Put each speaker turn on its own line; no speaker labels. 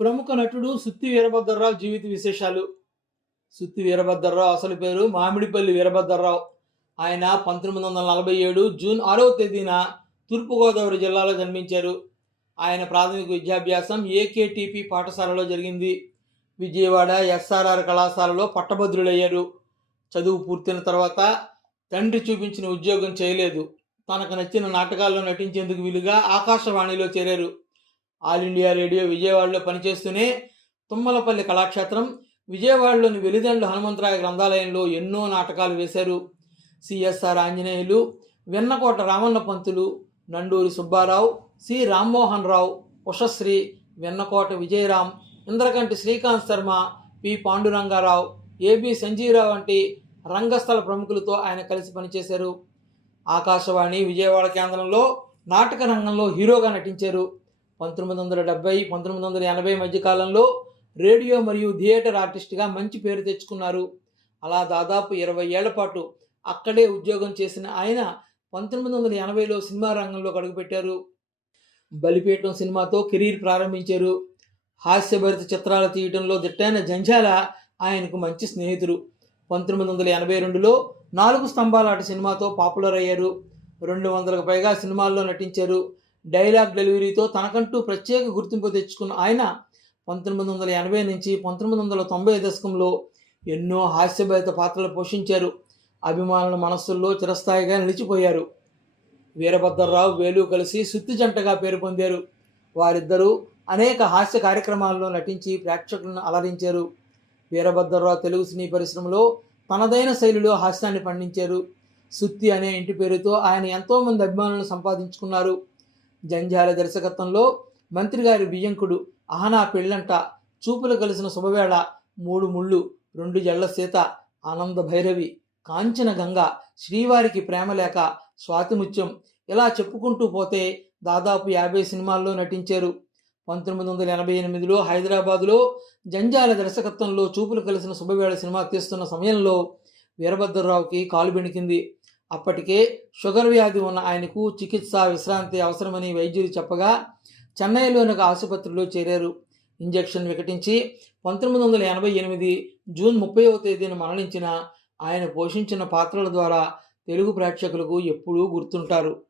ప్రముఖ నటుడు సుత్తి వీరభద్రరావు జీవిత విశేషాలు. సుత్తి వీరభద్రరావు అసలు పేరు మామిడిపల్లి వీరభద్రరావు. ఆయన పంతొమ్మిది వందల నలభై ఏడు జూన్ ఆరవ తేదీన తూర్పుగోదావరి జిల్లాలో జన్మించారు. ఆయన ప్రాథమిక విద్యాభ్యాసం ఏకేటీపీ పాఠశాలలో జరిగింది. విజయవాడ ఎస్ఆర్ఆర్ కళాశాలలో పట్టభద్రులయ్యారు. చదువు పూర్తయిన తర్వాత తండ్రి చూపించిన ఉద్యోగం చేయలేదు. తనకు నచ్చిన నాటకాల్లో నటించేందుకు వీలుగా ఆకాశవాణిలో చేరారు. ఆల్ ఇండియా రేడియో విజయవాడలో పనిచేస్తూనే తుమ్మలపల్లి కళాక్షేత్రం విజయవాడలోని వెలిదండ్ల హనుమంతరాయ గ్రంథాలయంలో ఎన్నో నాటకాలు వేశారు. CSR Anjaneyulu Vennakota Ramanna Pantulu Nanduri Subbarao C Rammohan Rao Ushasri Vennakota Vijayaram Indrakanti Srikanth Sharma P Pandurangarao AB Sanjeevarao వంటి రంగస్థల ప్రముఖులతో ఆయన కలిసి పనిచేశారు. ఆకాశవాణి విజయవాడ కేంద్రంలో నాటక రంగంలో హీరోగా నటించారు. పంతొమ్మిది వందల డెబ్బై పంతొమ్మిది వందల ఎనభై మధ్య కాలంలో రేడియో మరియు థియేటర్ ఆర్టిస్ట్గా మంచి పేరు తెచ్చుకున్నారు. అలా దాదాపు ఇరవై ఏళ్ళ పాటు అక్కడే ఉద్యోగం చేసిన ఆయన పంతొమ్మిది వందల ఎనభైలో సినిమా రంగంలో అడుగుపెట్టారు. బలిపీఠం సినిమాతో కెరీర్ ప్రారంభించారు. హాస్యభరిత చిత్రాలు తీయడంలో దిట్టైన జంజాల ఆయనకు మంచి స్నేహితుడు. పంతొమ్మిది వందల ఎనభై రెండులో నాలుగు స్తంభాలాట సినిమాతో పాపులర్ అయ్యారు. రెండు వందలకు పైగా సినిమాల్లో నటించారు. డైలాగ్ డెలివరీతో తనకంటూ ప్రత్యేక గుర్తింపు తెచ్చుకున్న ఆయన పంతొమ్మిది వందల ఎనభై నుంచి పంతొమ్మిది వందల తొంభై దశకంలో ఎన్నో హాస్యభరిత పాత్రలు పోషించారు. అభిమానుల మనస్సుల్లో చిరస్థాయిగా నిలిచిపోయారు. వీరభద్రరావు వేలు కలిసి సుత్తి జంటగా పేరు పొందారు. వారిద్దరూ అనేక హాస్య కార్యక్రమాల్లో నటించి ప్రేక్షకులను అలరించారు. వీరభద్రరావు తెలుగు సినీ పరిశ్రమలో తనదైన శైలిలో హాస్యాన్ని పండించారు. సుత్తి అనే ఇంటి పేరుతో ఆయన ఎంతోమంది అభిమానులను సంపాదించుకున్నారు. జంజాల దర్శకత్వంలో మంత్రి గారి బియ్యంకుడు అహనా పెళ్ళంట చూపులు కలిసిన శుభవేళ మూడు ముళ్ళు రెండు జళ్ళ సీత ఆనంద భైరవి కాంచన గంగ శ్రీవారికి ప్రేమలేఖ స్వాతిముత్యం ఇలా చెప్పుకుంటూ పోతే దాదాపు యాభై సినిమాల్లో నటించారు. పంతొమ్మిది వందల ఎనభై ఎనిమిదిలో హైదరాబాదులో జంజాల దర్శకత్వంలో చూపులు కలిసిన శుభవేళ సినిమా తీస్తున్న సమయంలో వీరభద్రరావుకి కాలు బెణికింది. అప్పటికే షుగర్ వ్యాధి ఉన్న ఆయనకు చికిత్స విశ్రాంతి అవసరమని వైద్యులు చెప్పగా చెన్నైలోని ఒక ఆసుపత్రిలో చేరారు. ఇంజెక్షన్ వికటించి పంతొమ్మిది వందల ఎనభై ఎనిమిది జూన్ ముప్పైవ తేదీన మరణించిన ఆయన పోషించిన పాత్రల ద్వారా తెలుగు ప్రేక్షకులకు ఎప్పుడూ గుర్తుంటారు.